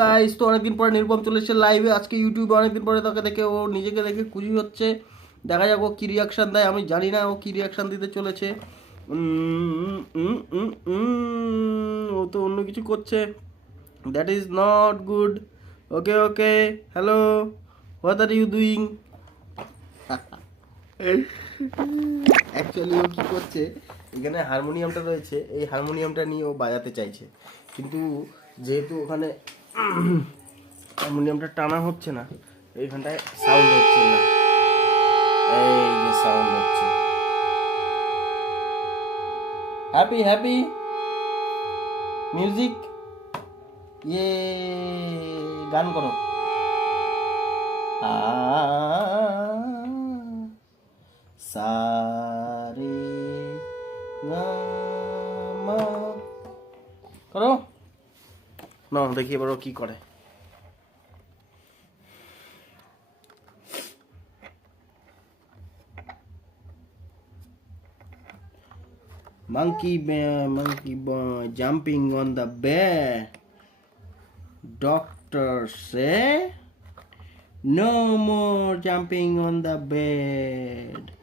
Guys, তো অনেকদিন পরে নিরুপম চলে এসেছে লাইভে আজকে ইউটিউবে। অনেকদিন পরে তাকে দেখে ও নিজেকে দেখে খুশি হচ্ছে। দেখা যাক ও কী রিয়াকশান দেয়। আমি জানি না ও কী রিয়াকশান দিতে চলেছে। ও তো অন্য কিছু করছে। That is not good. Okay okay, hello, what are you doing? Actually ও কী করছে, এখানে হারমোনিয়ামটা রয়েছে, এই হারমোনিয়ামটা নিয়ে ও বাজাতে চাইছে, কিন্তু যেহেতু ওখানে হারমোনিয়ামটা টানা হচ্ছে না, এইখানটায় সাউন্ড হচ্ছে না। এই যে সাউন্ড হচ্ছে। হ্যাপি হ্যাপি মিউজিক, ইয়ে গান করো। আ সারে গা মা করো না, দেখি এবার ও কি করে। Monkey boy jumping on the bed. Doctor say no more jumping on the bed.